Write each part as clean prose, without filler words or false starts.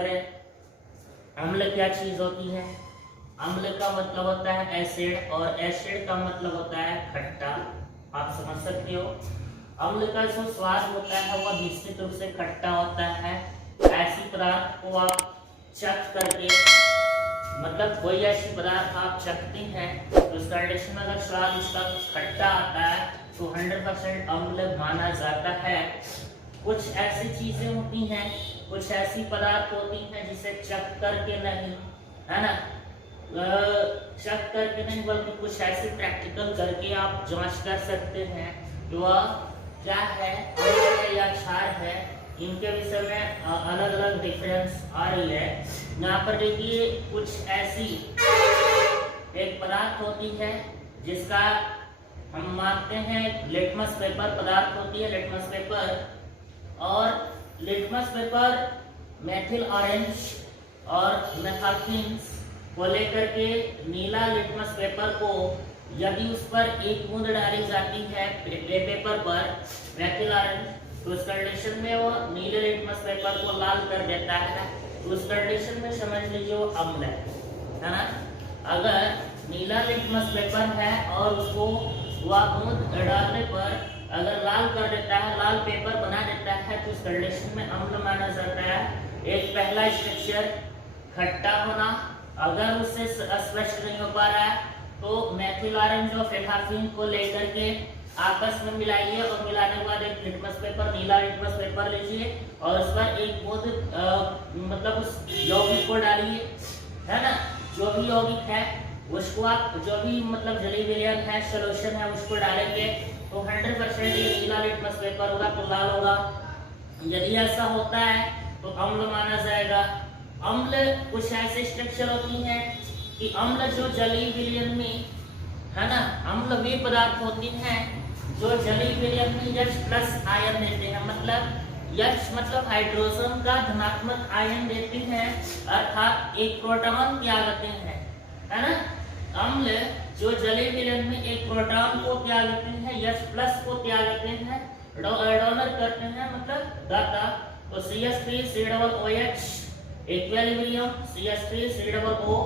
करें, अम्ल क्या चीज होती है? अम्ल का मतलब होता है एसिड और एसिड का मतलब होता है खट्टा। आप समझ सकते हो। अम्ल का जो स्वाद होता है वह निश्चित रूप से खट्टा होता है। ऐसी पदार्थ को आप चख करके, मतलब कोई ऐसी पदार्थ आप चखते हैं तो उस कंडीशन में अगर स्वाद इसका खट्टा आता है तो 100% अम्ल माना जाता है। कुछ ऐसी चीजें होती हैं, कुछ ऐसी पदार्थ होती हैं जिसे चख करके नहीं, है ना, चख करके नहीं बल्कि कुछ ऐसे प्रैक्टिकल करके आप जांच कर सकते हैं कि वह क्या है, अम्ल है या क्षार है। इनके विषय में अलग अलग डिफरेंस आ रही है। यहाँ पर देखिए कुछ ऐसी एक पदार्थ होती है जिसका हम मानते हैं लिटमस पेपर पदार्थ होती है, लिटमस पेपर। और लिटमस पेपर मेथिल ऑरेंज और मेथाल्फिन्स को लेकर के नीला लिटमस पेपर को यदि उस पर एक बूंद डाली जाती है पेपर पर मेथिल ऑरेंज, तो उस कंडीशन में वो नीले लिटमस पेपर को लाल कर देता है। तो उस कंडीशन में समझ लीजिए वो अम्ल है ना। अगर नीला लिटमस पेपर है और उसको वह बूंद डालने पर अगर लाल कर देता है, लाल पेपर बना देता है, तो उस कंडीशन में अम्ल माना जाता है। एक पहला स्ट्रक्चर खट्टा होना, अगर उससे स्पष्ट नहीं हो पा रहा है तो मेथिल ऑरेंज और फेथाफिन को लेकर के आपस में मिलाइए और मिलाने के बाद एक लिटमस पेपर, नीला लिटमस पेपर लीजिए और उस पर एक बूंद मतलब उस यौगिक को डालिए, है ना। जो भी यौगिक है उसको आप, जो भी मतलब जली विलयन है, सोल्यूशन है, उसको डालेंगे तो 100% ये नीला लिटमस पेपर होगा तो लाल होगा। यदि ऐसा होता है तो अम्ल माना जाएगा। अम्ल कुछ ऐसे स्ट्रक्चर होती हैं कि अम्ल जो जली विलयन में, है ना, अम्ल वे पदार्थ होती हैं जो जली विलयन में H+ आयन देते हैं। मतलब H मतलब हाइड्रोजन का धनात्मक आयन देते हैं, अर्थात एक प्रोटॉन त्यागते हैं, है ना। अम्ल जो जली विलयन में एक प्रोटॉन को त्यागते हैं, H+ को त्यागते हैं, डोनर करते हैं, मतलब दाता। तो CH3COOH इक्विलिब्रियम CH3COO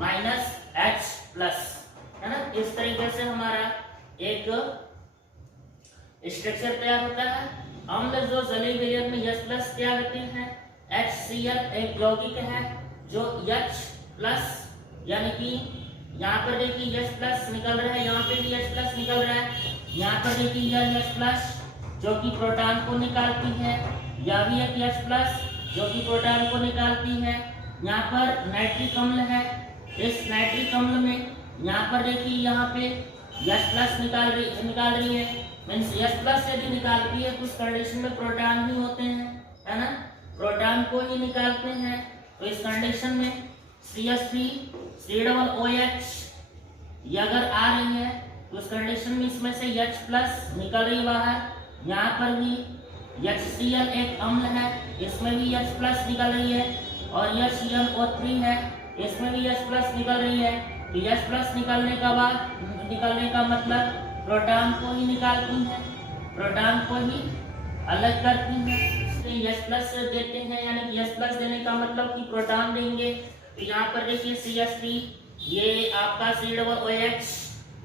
-H+, है ना। इस तरीके से हमारा एक स्ट्रक्चर तैयार होता है। अम्ल जो जली विलयन में H+ त्यागते हैं, HCl एक यौगिक है जो H+, यानी कि यहाँ पर देखिए H+ निकल रहा है, यहाँ पे भी H+ निकल रहा है, यहाँ पर देखिए यह H+ जो कि प्रोटॉन को निकालती है, यह भी एक H+ जो कि प्रोटॉन को निकालती है। यहाँ पर नाइट्रिक अम्ल है, इस नाइट्रिक अम्ल में यहाँ पर देखिए यहाँ पे H+ निकाल रही है, मींस H+ यदि निकालती है तो उस कंडीशन में प्रोटॉन ही होते हैं, है ना, प्रोटॉन को ही निकालते हैं। तो इस कंडीशन में CH3COOH ये अगर आ रही है तो उस कंडीशन में इसमें से H+ निकल रही बाहर। यहाँ पर भी HCl एक अम्ल है, इसमें भी H+ निकल रही है, और यह CnO3 है, इसमें भी H+ निकल रही है। तो H+ निकलने का मतलब प्रोटॉन को ही निकालती है, प्रोटॉन को ही अलग करती है। तो H+ देते हैं, यानी कि H+ देने का मतलब कि प्रोटॉन देंगे। तो यहाँ पर देखिए CH3 ये आपका COOH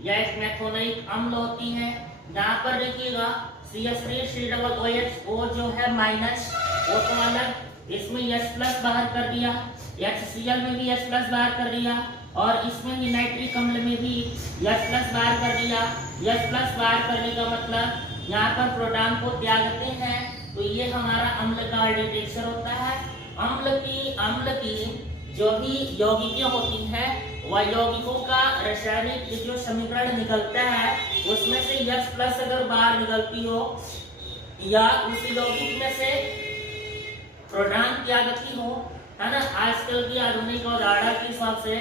यह एक मैथोनिक अम्ल होती है। यहाँ पर देखिएगा CH3COOH O जो है माइनस, वो तो अलग, इसमें H+ बाहर कर दिया, HCl में भी H+ बाहर कर दिया, और इसमें भी नाइट्रिक अम्ल में भी H+ बाहर कर दिया। H+ बाहर करने का मतलब यहाँ पर प्रोटॉन को त्यागते हैं, तो ये हमारा अम्ल का डिटेक्शन होता है। अम्ल की जो भी यौगिकें होती हैं वह यौगिकों का रासायनिक जो समीकरण निकलता है उसमें से H+ अगर बाहर निकलती हो या उस यौगिक में से प्रोटॉन त्यागती हो, है ना, आजकल की आधुनिक अवधारणा के हिसाब से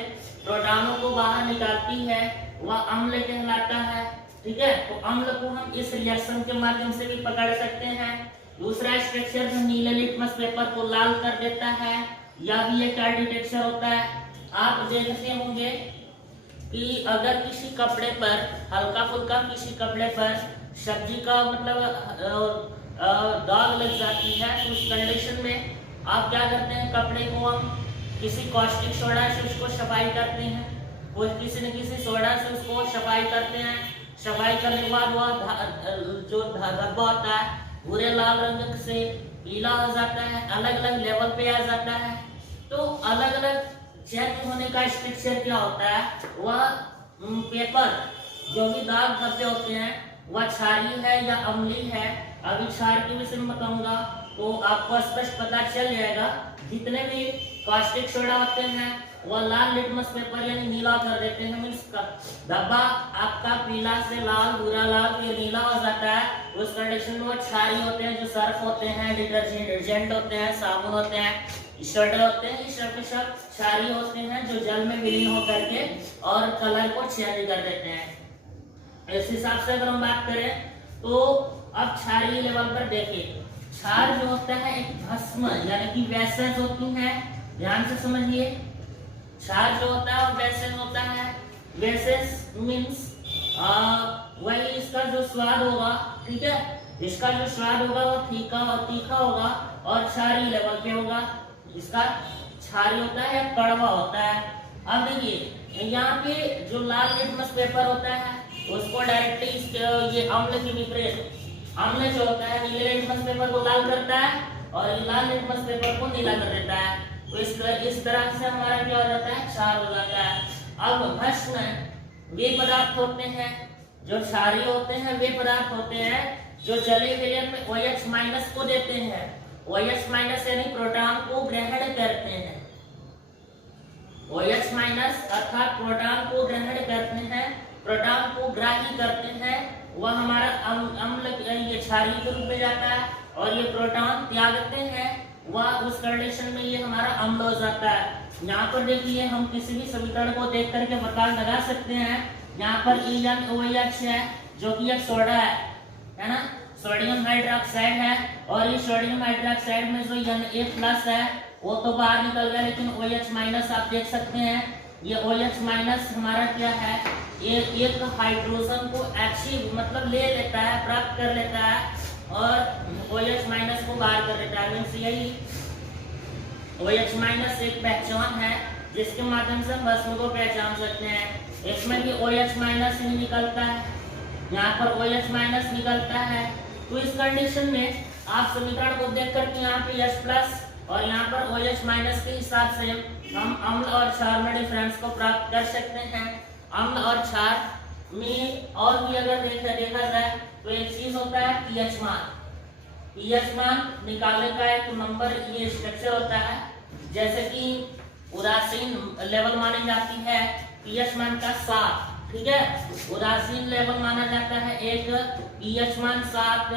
प्रोटॉनों को बाहर निकालती है, वह अम्ल कहलाता है। ठीक है, तो अम्ल को हम इस रिएक्शन के माध्यम से भी पकड़ सकते हैं। दूसरा स्ट्रक्चर जो नीले लिटमस पेपर को लाल कर देता है, यह भी एक डिटेक्शन होता है। आप देखते होंगे कि अगर किसी कपड़े पर, हल्का फुल्का किसी कपड़े पर सब्जी का मतलब दाग लग जाती है, तो उस कंडीशन में आप क्या करते हैं, कपड़े को हम किसी कॉस्टिक सोडा से उसको सफाई करते हैं, और किसी न किसी सोडा से उसको सफाई करते हैं। सफाई करने के बाद वह जो धब्बा होता है भूरे लाल रंग से पीला हो जाता है, अलग अलग लेवल पे आ जाता है। तो अलग अलग चेक होने का स्ट्रक्चर क्या होता है, वह पेपर जो भी दाग धब्बे होते हैं वह क्षारीय है या अम्लीय है। अभी क्षार के विषय में बताऊंगा तो आपको स्पष्ट पता चल जाएगा। जितने भी कास्टिक सोडा होते हैं वह लाल लिटमस पेपर यानी नीला कर देते हैं, मीन्स धब्बा आपका पीला से लाल, भूरा लाल, ये नीला हो जाता है। उस कंडीशन में वो क्षारीय होते हैं, जो सर्फ होते हैं, डिटर्जेंट होते हैं, साबुन होते हैं, सोडा होते हैं, ये सब के सब क्षारीय होते हैं जो जल में विलीन होकर के और कलर को चेंज कर देते हैं। इस हिसाब से अगर हम बात करें तो अब क्षारीय लेवल पर देखिए, क्षार जो होता है एक भस्म यानी कि वैसेज होती है, ध्यान से समझिए। क्षार जो होता है वो वैसेज होता है। वैसेज मीन्स वही इसका जो स्वाद होगा, ठीक है, इसका जो स्वाद होगा वो फीका और तीखा होगा और क्षारीय लेवल पे होगा। इसका क्षारीय होता है या कड़वा होता है। अब देखिए यहाँ पे जो लाल लिटमस पेपर होता है उसको डायरेक्टली ये अम्ल के विपरीत, अम्ल जो होता है नीले लिटमस पेपर को लाल करता है और ये लाल लिटमस पेपर को नीला कर देता है। तो इस तरह से हमारा क्या हो जाता है, क्षार हो जाता है। अब भस्म वे पदार्थ होते हैं जो क्षारीय होते हैं, वे पदार्थ होते हैं जो जलीय विलयन में OH माइनस को देते हैं। OH माइनस यानी प्रोटॉन को ग्रहण करते हैं। OH माइनस अर्थात प्रोटॉन को ग्रहण करते हैं, प्रोटॉन को ग्राही करते हैं, वह हमारा अम्ल ये क्षारीय के रूप में जाता है और ये प्रोटॉन त्यागते हैं, वह उस कंडीशन में ये हमारा अम्ल हो जाता है। यहाँ पर देखिए हम किसी भी समीकरण को देख करके पता लगा सकते हैं। यहाँ पर EnOH है जो कि एक सोडा है ना, सोडियम हाइड्रोक्साइड है, और ये सोडियम हाइड्रोक्साइड में जो Na+ है वो तो बाहर निकल गया, लेकिन OH माइनस आप देख सकते हैं। ये OH माइनस हमारा क्या है, ये एक हाइड्रोजन को एक्टिव मतलब ले लेता है, प्राप्त कर लेता है और OH माइनस को बाहर कर देता है। मीन्स यही OH माइनस एक पहचान है जिसके माध्यम से हम भस्म को पहचान सकते हैं। इसमें भी OH माइनस ही निकलता है, यहाँ पर OH माइनस निकलता है। तो इस कंडीशन में आप समीकरण को देख करके यहाँ पे H+ और यहाँ पर OH माइनस के हिसाब से हम अम्ल और क्षार में डिफरेंस को प्राप्त कर सकते हैं। अम्ल और क्षार में और भी अगर देखा जाए तो एक चीज होता है pH मान। pH मान निकालने का एक नंबर ये स्ट्रक्चर होता है, जैसे कि उदासीन लेवल मानी जाती है pH मान का 7, ठीक है, उदासीन लेवल माना जाता है एक pH मान 7,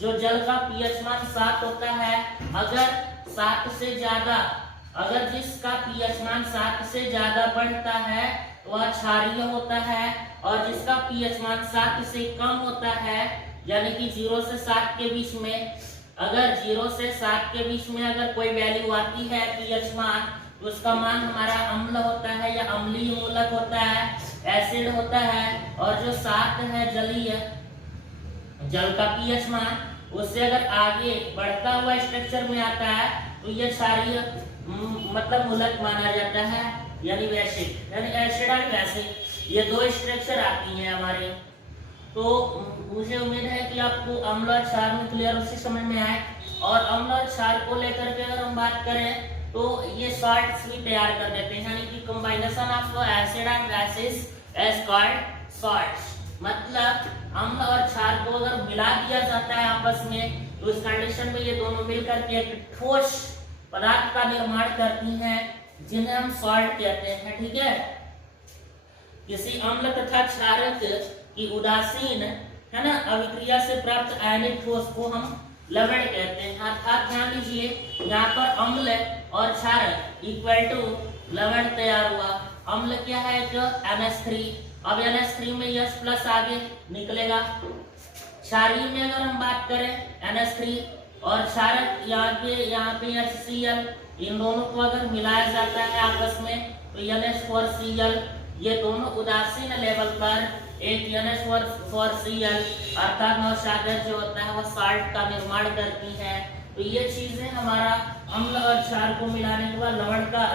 जो जल का pH मान 7 होता है। अगर 7 से ज्यादा, अगर जिसका pH मान 7 से ज्यादा बढ़ता है वह क्षारीय होता है, और जिसका pH मान 7 से कम होता है यानी कि 0 से 7 के बीच में, अगर 0 से 7 के बीच में अगर कोई वैल्यू आती है pH मान, तो उसका मान हमारा अम्ल होता है या अम्लीय मूलक होता है, एसिड होता है। और जो 7 है जलीय जल का pH मान, उससे अगर आगे बढ़ता हुआ स्ट्रक्चर में आता है तो ये क्षारीय मतलब मूलक माना जाता है, यानी वैशिक, यानी एसिड और वैशिक, ये दो स्ट्रक्चर आती हैं हमारे। तो मुझे उम्मीद है कि आपको अम्ल और क्षार में क्लियर उसी समझ में आए। और अम्ल और क्षार को लेकर के अगर हम बात करें तो ये सॉल्ट्स भी तैयार कर देते हैं, यानी कि combination of acid and bases is called salts. मतलब अम्ल और क्षार को अगर मिला दिया जाता है आपस में तो इस कंडीशन में ये दोनों मिलकर के एक ठोस पदार्थ का निर्माण करती हैं, जिन्हें हम सॉल्ट कहते हैं, ठीक है। किसी अम्ल तथा क्षारक की उदासीन है ना अभिक्रिया से प्राप्त आयनिक ठोस को हम लवण कहते हैं। अर्थात ध्यान दीजिए यहाँ पर अम्ल और क्षारक इक्वल टू लवण तैयार हुआ। अम्ल क्या है, जो NH3, अब NH3 में H+ आगे निकलेगा। क्षारीय में अगर हम बात करें NH3 और क्षारक यहाँ पे HCl, इन दोनों को अगर मिलाया जाता है आपस में तो NH4Cl, ये दोनों उदासीन लेवल पर एक NH4Cl अर्थात नौशागर जो होता है वह साल्ट का निर्माण करती है। तो ये चीजें हमारा अम्ल और क्षार को मिलाने के बाद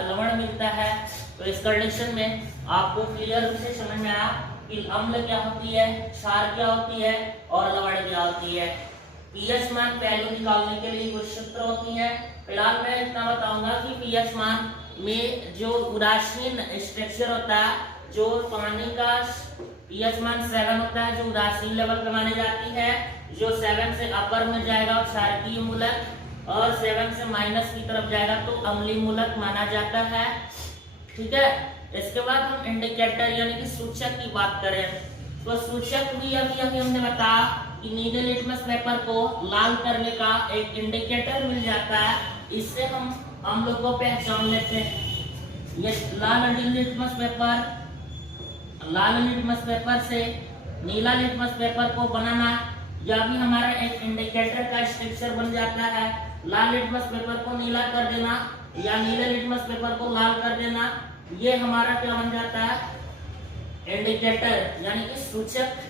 लवण मिलता है। तो इस कंडीशन में आपको क्लियर रूप से समझ में आया कि अम्ल क्या होती है, क्षार क्या होती है और लवण क्या होती है। पीएच मान वैल्यू निकालने के लिए कुछ सूत्र होती है। फिलहाल मैं इतना बताऊंगा कि पीएच मान में जो उदासीन स्ट्रक्चर होता है, जो पानी का पीएच मान 7 होता है, जो उदासीन लेवल पे मानी जाती है, जो 7 से अपर में जाएगा और क्षारकीय मूलक और 7 से माइनस की तरफ जाएगा तो अम्लीय मूलक माना जाता है। ठीक है, इसके बाद हम इंडिकेटर यानी कि सूचक की बात करें तो सूचक भी अभी हमने बताया कि नीले लिटमस पेपर को लाल करने का एक इंडिकेटर मिल जाता है, इससे हम लोग को पहचान लेते हैं। ये लाल लिटमस पेपर से नीला लिटमस पेपर को बनाना, यह भी हमारा एक इंडिकेटर का स्ट्रक्चर बन जाता है। लाल लिटमस पेपर को नीला कर देना या नीले लिटमस पेपर को लाल कर देना, ये हमारा क्या बन जाता है, इंडिकेटर यानी कि सूचक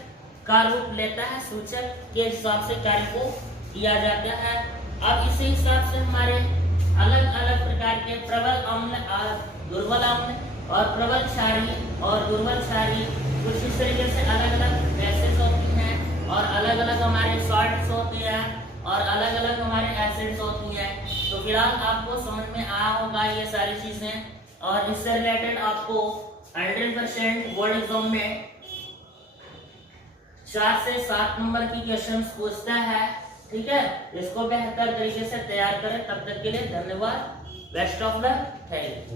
का रूप लेता है। सूचक के हिसाब से कार्य को किया जाता है। अब इसी हिसाब से हमारे अलग अलग प्रकार के प्रबल अम्ल और दुर्बल अम्ल और प्रबल क्षारीय और दुर्बल क्षारीय कुछ इस तरीके से अलग अलग बेसेस होती हैं और अलग अलग हमारे सॉल्ट्स होते हैं और अलग अलग हमारे एसिड्स होती हैं। तो फिलहाल आपको समझ में आया होगा ये सारी चीजें, और इससे रिलेटेड आपको 100% बोर्ड एग्जाम में 4 से 7 नंबर की क्वेश्चंस पूछता है। ठीक है, इसको बेहतर तरीके से तैयार करें। तब तक के लिए धन्यवाद। Best of luck. Thank you.